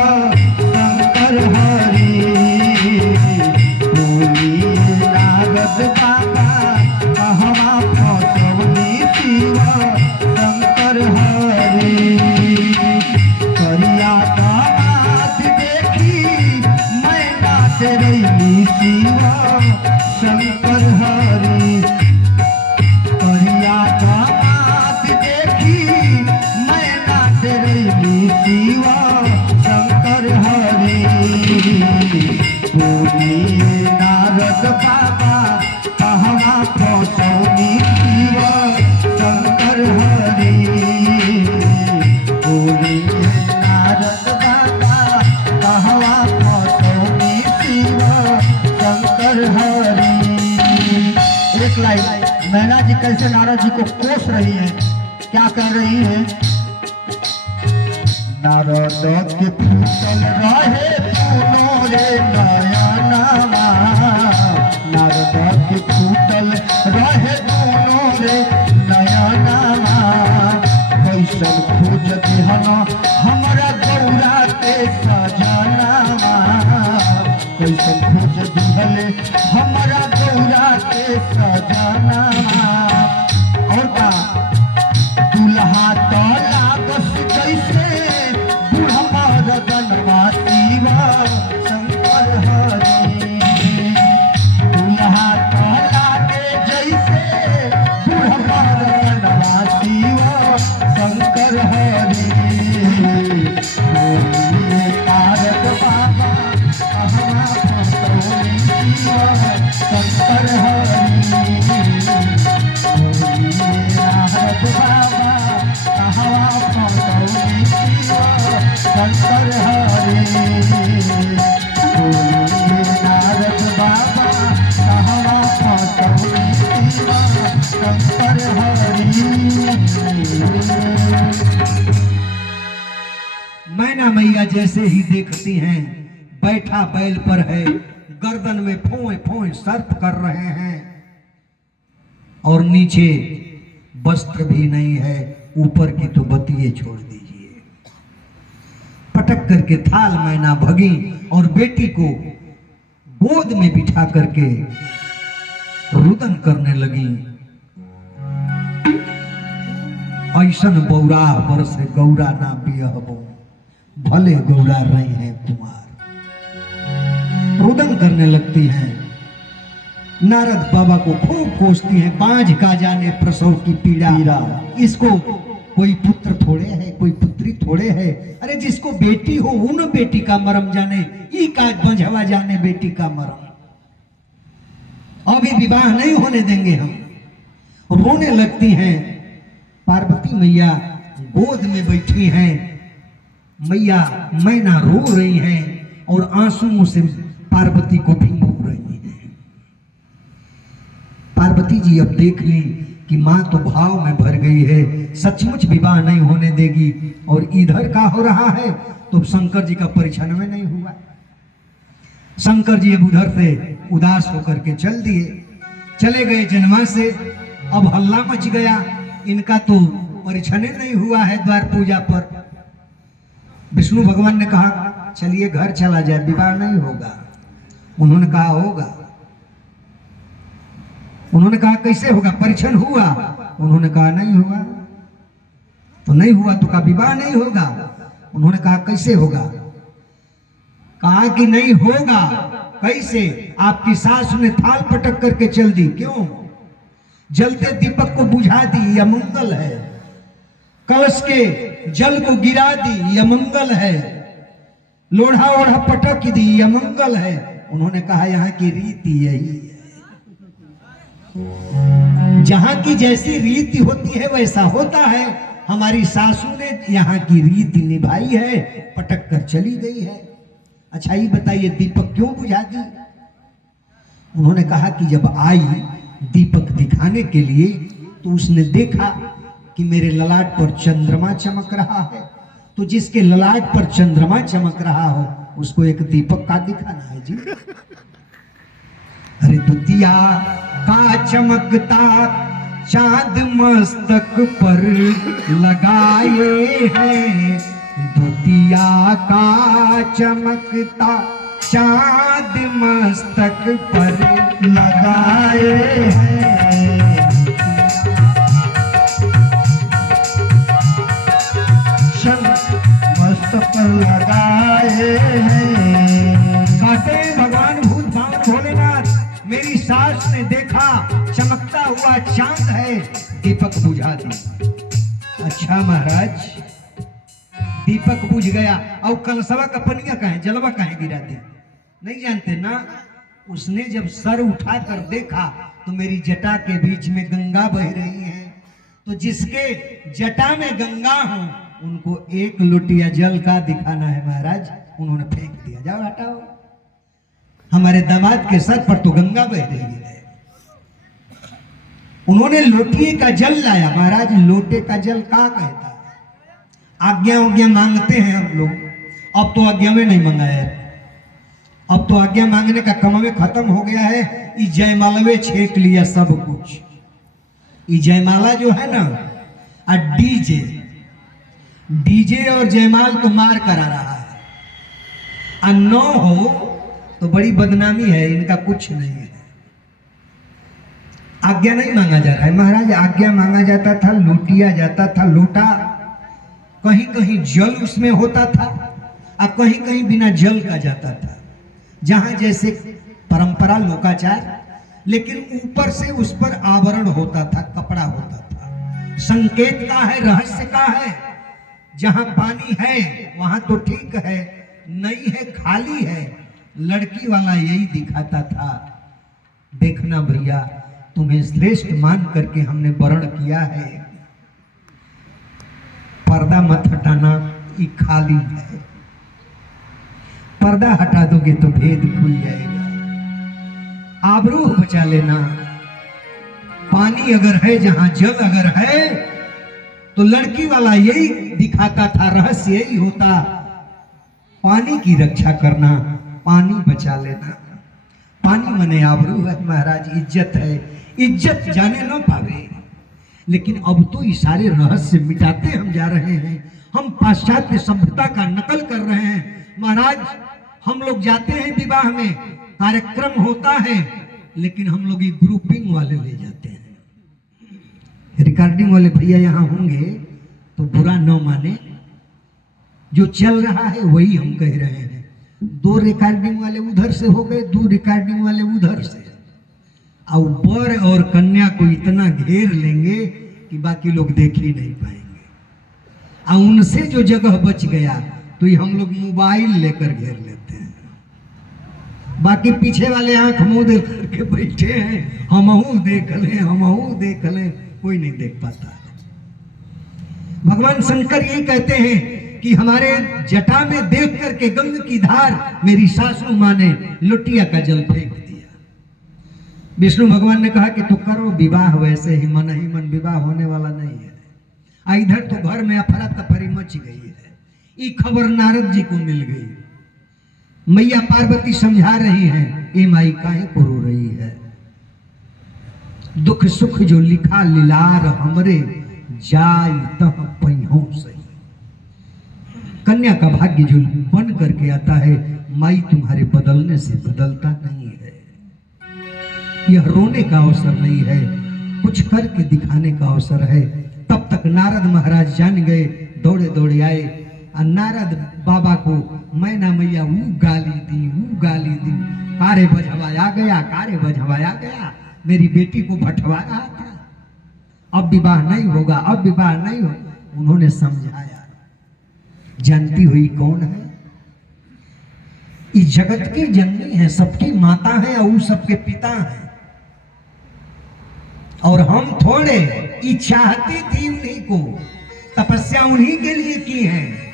शंकर हरि बोलिए नारद बाबा कहवा फसौनी शिव शंकर हरि करिया दामाद देखी मैं नाच रही शिव शंकर हरि करिया दामाद देखी मैं नाच रही शिव शंकर हरि बोलिए नारद बाबा कहवा फसौनी शिव शंकर हरि बोलिए नारद बाबा कहवा फसौनी शिव शंकर हरि। एक लाइन मैना जी कैसे नारद जी को कोस रही है, क्या कह रही है? नारद के फूटल रहे दोनों रे नयनवा नारद के फूटल रहे दोनों रे नयनवा कैसन खोज दिहन हमरा गौरा के सजनवा कैसन खोज दिहले हमरा गौरा के सजनवा। और का दुल्हा तो लागस कैसे बुढ़वा रतनवा शिव शंकर हरि दुल्हा तो लागे जैसे बुढ़वा रतनवा शिव शंकर हरि बोलिए तारक बाबा कहवा फसौनी शिव शंकर हरि बोलिए नारद बाबा कहवा फसौनी शिव शंकर हरि बोलिए नारद बाबा कहवा फसौनी शिव शंकर हरि। मैना मैया जैसे ही देखती हैं बैठा बैल पर है, गर्दन में फोए फोए सर्प कर रहे हैं और नीचे वस्त्र भी नहीं है, ऊपर की तो बतिये छोड़ दीजिए। पटक करके थाल मैना भगी और बेटी को गोद में बिठा करके रुदन करने लगी। ऐसन बौरा बरस गौरा ना बियहबो भले गौरा रही हैं कुमार। रुदन करने लगती हैं, नारद बाबा को खूब कोसती हैं। बांझ का जाने प्रसव की पीड़ा, इसको कोई पुत्र थोड़े है, कोई पुत्री थोड़े है। अरे जिसको बेटी हो उन बेटी का मरम जाने, ई काज बंझवा जाने बेटी का मरम। अभी विवाह नहीं होने देंगे हम। रोने लगती हैं। पार्वती मैया गोद में बैठी हैं। मैया मैना रो रही हैं और आंसुओं से पार्वती को भिंगो रही हैं। पार्वती जी अब देख ली कि माँ तो भाव में भर गई है, सचमुच विवाह नहीं होने देगी। और इधर का हो रहा है तो शंकर जी का परिछन में नहीं हुआ। शंकर जी अब उधर से उदास होकर के चले गए जन्मा से। अब हल्ला मच गया, इनका तो परिछने नहीं हुआ है द्वार पूजा पर। विष्णु भगवान ने कहा चलिए घर चला जाए, विवाह नहीं होगा। उन्होंने कहा होगा। उन्होंने कहा कैसे होगा, परिछन हुआ? उन्होंने कहा नहीं हुआ। तो नहीं हुआ तो कहा विवाह नहीं होगा। उन्होंने कहा कैसे होगा? कहा कि नहीं होगा। कैसे? आपकी सास ने थाल पटक करके चल दी। क्यों? जलते दीपक को बुझा दी, यह मंगल है। कलश के जल को गिरा दी, यह मंगल है। लोढ़ा ओढ़ा पटक दी, यह मंगल है। उन्होंने कहा यहाँ की रीति यही है। जहां की जैसी रीति होती है वैसा होता है। हमारी सासू ने यहाँ की रीति निभाई है, पटक कर चली गई है। अच्छा ये बताइए दीपक क्यों बुझा दी? उन्होंने कहा कि जब आई दीपक दिखाने के लिए तो उसने देखा कि मेरे ललाट पर चंद्रमा चमक रहा है। तो जिसके ललाट पर चंद्रमा चमक रहा हो उसको एक दीपक का दिखाना है जी। अरे तो दिया का चमकता चांद मस्तक पर लगाए हैं, धोतिया का चमकता चांद मस्तक पर लगाए हैं, मस्तक पर लगाए हैं। कहते भगवान भूत भावन भोलेनाथ, मेरी सास ने देखा चमकता हुआ चांद है, दीपक बुझा दी। अच्छा महाराज, दीपक बुझ गया और कलसवा का पनिया कहे, जलवा कहे गिरा दी, नहीं जानते ना। उसने जब सर उठाकर देखा तो मेरी जटा के बीच में गंगा बह रही है, तो जिसके जटा में गंगा हो उनको एक लोटिया जल का दिखाना है महाराज। उन्होंने फेंक दिया, जाओ हटाओ, हमारे दामाद के सर पर तो गंगा बह रही है। उन्होंने लोटिए का जल लाया। महाराज लोटे का जल क्या कहता है? आज्ञा मांगते हैं हम लोग, अब तो आज्ञा में नहीं मंगाया, अब तो आज्ञा मांगने का कम में खत्म हो गया है। ये जयमालवे छेक लिया सब कुछ। ये जयमाला जो है ना, डीजे और जयमाल तो मार करा रहा है, और न हो तो बड़ी बदनामी है, इनका कुछ नहीं है। आज्ञा नहीं मांगा जा रहा है महाराज, आज्ञा मांगा जाता था, लूटिया जाता था लोटा, कहीं कहीं जल उसमें होता था और कहीं कहीं बिना जल का जाता था, जहां जैसे परंपरा लोकाचार, लेकिन ऊपर से उस पर आवरण होता था, कपड़ा होता था। संकेत का है, रहस्य का है। जहां पानी है वहां तो ठीक है, नहीं है खाली है। लड़की वाला यही दिखाता था, देखना भैया तुम्हें श्रेष्ठ मान करके हमने वर्ण किया है, पर्दा मत हटाना, ये खाली है, पर्दा हटा दोगे तो भेद खुल जाएगा। आबरू बचा लेना। पानी अगर है, जहां जल अगर है, तो लड़की वाला यही दिखाता था, रहस्य यही होता, पानी की रक्षा करना, पानी बचा लेना। पानी मने आबरू है महाराज, इज्जत है, इज्जत जाने न पावे। लेकिन अब तो ये सारे रहस्य मिटाते हम जा रहे हैं, हम पाश्चात्य सभ्यता का नकल कर रहे हैं महाराज। हम लोग जाते हैं विवाह में, कार्यक्रम होता है, लेकिन हम लोग ये ग्रुपिंग वाले ले जाते हैं। रिकॉर्डिंग वाले भैया यहाँ होंगे तो बुरा न माने, जो चल रहा है वही हम कह रहे हैं। 2 रिकॉर्डिंग वाले उधर से हो गए, 2 रिकॉर्डिंग वाले उधर से, और वर और कन्या को इतना घेर लेंगे कि बाकी लोग देख ही नहीं पाएंगे। और उनसे जो जगह बच गया तो ये हम लोग मोबाइल लेकर घेर लेते हैं, बाकी पीछे वाले आंख मुंह देख करके बैठे हैं, हमहू देख लें, हमहू देख लें, कोई नहीं देख पाता है। भगवान शंकर यही कहते हैं कि हमारे जटा में देख करके गंग की धार मेरी सासू माँ ने लोटिया का जल फेंक दिया। विष्णु भगवान ने कहा कि तो करो विवाह, वैसे ही मन विवाह होने वाला नहीं है। इधर तो घर में अफरा तफरी मच गई है। ये खबर नारद जी को मिल गई। मैया पार्वती समझा रही हैं, ये माई काहे को रो रही है? दुख सुख जो लिखा लीलार हमरे, जाय तह पहियों सही। कन्या का भाग्य जो बन करके आता है, माई तुम्हारे बदलने से बदलता नहीं है। यह रोने का अवसर नहीं है, कुछ करके दिखाने का अवसर है। तब तक नारद महाराज जान गए, दौड़े दौड़े आए, और नारद बाबा को मैना मैया वो गाली दी, कारे बजवाया गया, कारे बजवाया गया, मेरी बेटी को भटवा रहा था, अब विवाह नहीं होगा, अब विवाह नहीं होगा। उन्होंने समझाया। जानती हुई कौन है? इस जगत की जननी है, सबकी माता है और सबके पिता है। और हम थोड़े, ये चाहती थी उन्हीं को, तपस्या उन्हीं के लिए की है।